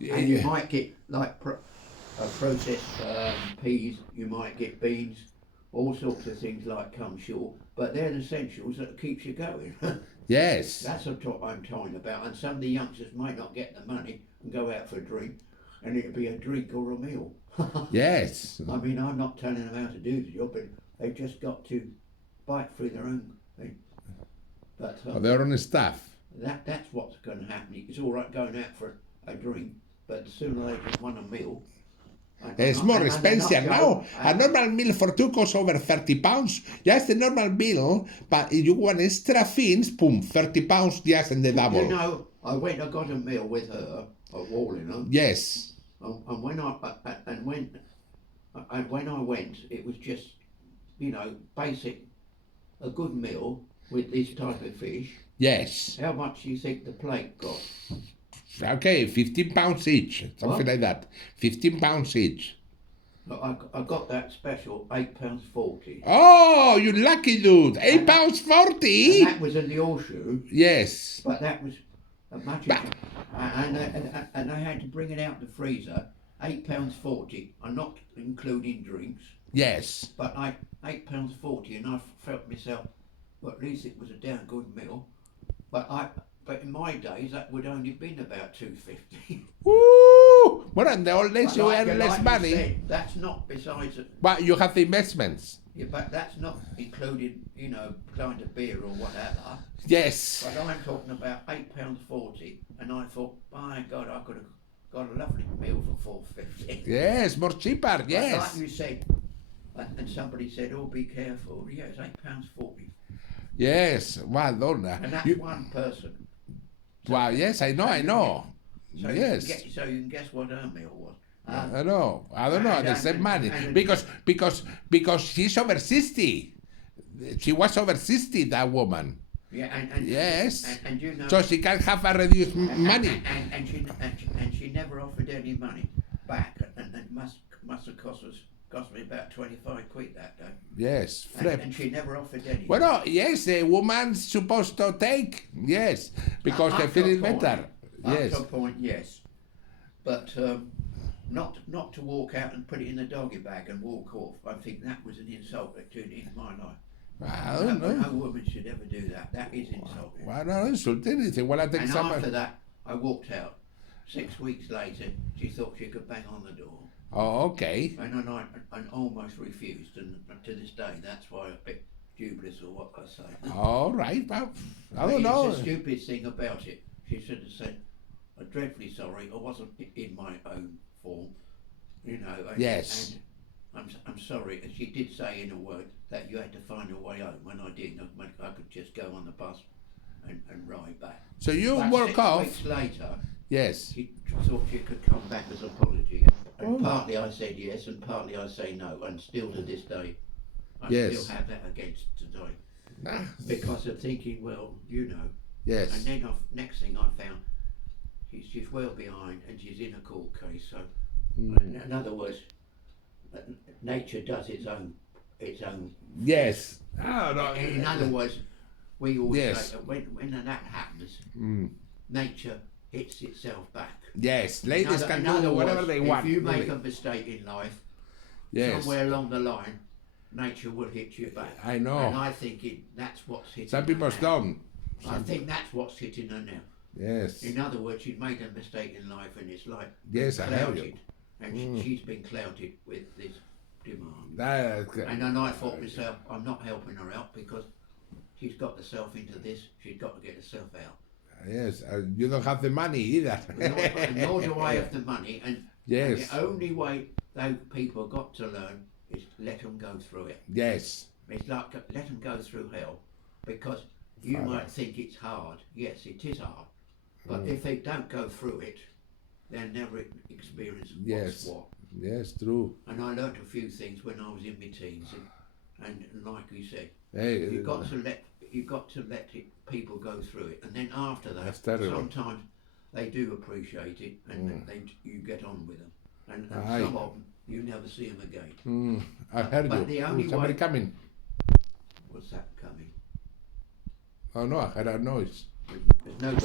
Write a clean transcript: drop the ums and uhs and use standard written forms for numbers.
And you might get like processed peas, you might get beans, all sorts of things like come short, but they're the essentials that keeps you going. Yes. That's what I'm talking about. And some of the youngsters might not get the money and go out for a drink, and it'll be a drink or a meal. Yes. I mean, I'm not telling them how to do the job, but they've just got to bite through their own thing. But Their own stuff. that's what's going to happen. It's all right going out for a drink, but the sooner they just want a meal. It's more expensive now. A normal meal for two costs over £30. Just a normal meal, but if you want extra things, boom, £30 just in the double. You know, I got a meal with her at Wallingham. Yes. And when I went, it was just, you know, basic, a good meal with this type of fish. Yes. How much do you think the plate got? Okay, £15 each, something like that. £15 each. I got that special, £8.40. Oh, you lucky dude! £8.40. And that was in the horseshoe. Yes. But that was much. And I had to bring it out the freezer. £8.40. I'm not including drinks. Yes. But £8.40, and I felt myself. Well, at least it was a damn good meal. But in my days, that would only been about $2.50. Woo! Well, in the old days, you earn less money. Said, that's not besides it. But you have the investments. Yeah, but that's not including, you know, kind of beer or whatever. Yes. But I'm talking about £8.40, and I thought, my God, I could have got a lovely meal for $4.50. Yes, more cheaper. Yes. But like you said, and somebody said, "Oh, be careful." Yeah, it's £8.40. Yes, well done. And that's one person. Well, yes, I know. So yes. You can guess what her meal was. I know. They save money because she's over 60. She was over 60. That woman. Yeah, and yes. And you know. So she can have a reduced money. And she never offered any money back, and it must have cost me about 25 quid that day. Yes. And she never offered any. Well, no, yes, a woman's supposed to take, yes, because they feel it better. Yes. Up to a point, yes. But not to walk out and put it in the doggy bag and walk off. I think that was an insult to in my life. I don't know. No woman should ever do that. That is insulting. Well, no insult anything. Well, I think and after that, I walked out. 6 weeks later, she thought she could bang on the door. Oh, okay. And I almost refused, and to this day, that's why I'm a bit dubious of what I say. All right, well, I don't know. It's the stupid thing about it. She should have said, "I'm dreadfully sorry. I wasn't in my own form, you know." Yes. And I'm sorry. And she did say in a word that you had to find your way home. When I didn't, I could just go on the bus and ride back. So you but work off. 6 weeks later. Yes. She thought she could come back as an apology. And partly I said yes, and partly I say no. And still to this day, I still have that against today. Because of thinking, well, you know. Yes. And then next thing I found, she's well behind and she's in a court case. So, in other words, nature does its own. Yes. Oh, no. In other words, we always say that when that happens, nature hits itself back. Yes, ladies can do whatever they want. If you make a mistake in life, somewhere along the line, nature will hit you back. I know. And I think that's what's hitting Some people don't. I think that's what's hitting her now. Yes. In other words, she's made a mistake in life and it's like clouded. And she's been clouded with this demand. And then I thought myself, I'm not helping her out because she's got herself into this, she's got to get herself out. Yes, you don't have the money either. Nor do I have the money. And the only way those people got to learn is let them go through it. Yes. It's like let them go through hell, because you might think it's hard. Yes, it is hard. But if they don't go through it, they'll never experience what's what. Yes, true. And I learnt a few things when I was in my teens, and like you said, hey, you've got to let people go through it, and then after that, sometimes they do appreciate it, and you get on with them, and some of them you never see them again. I heard but you. The only somebody coming. What's that coming? Oh no, I heard a noise. There's nobody.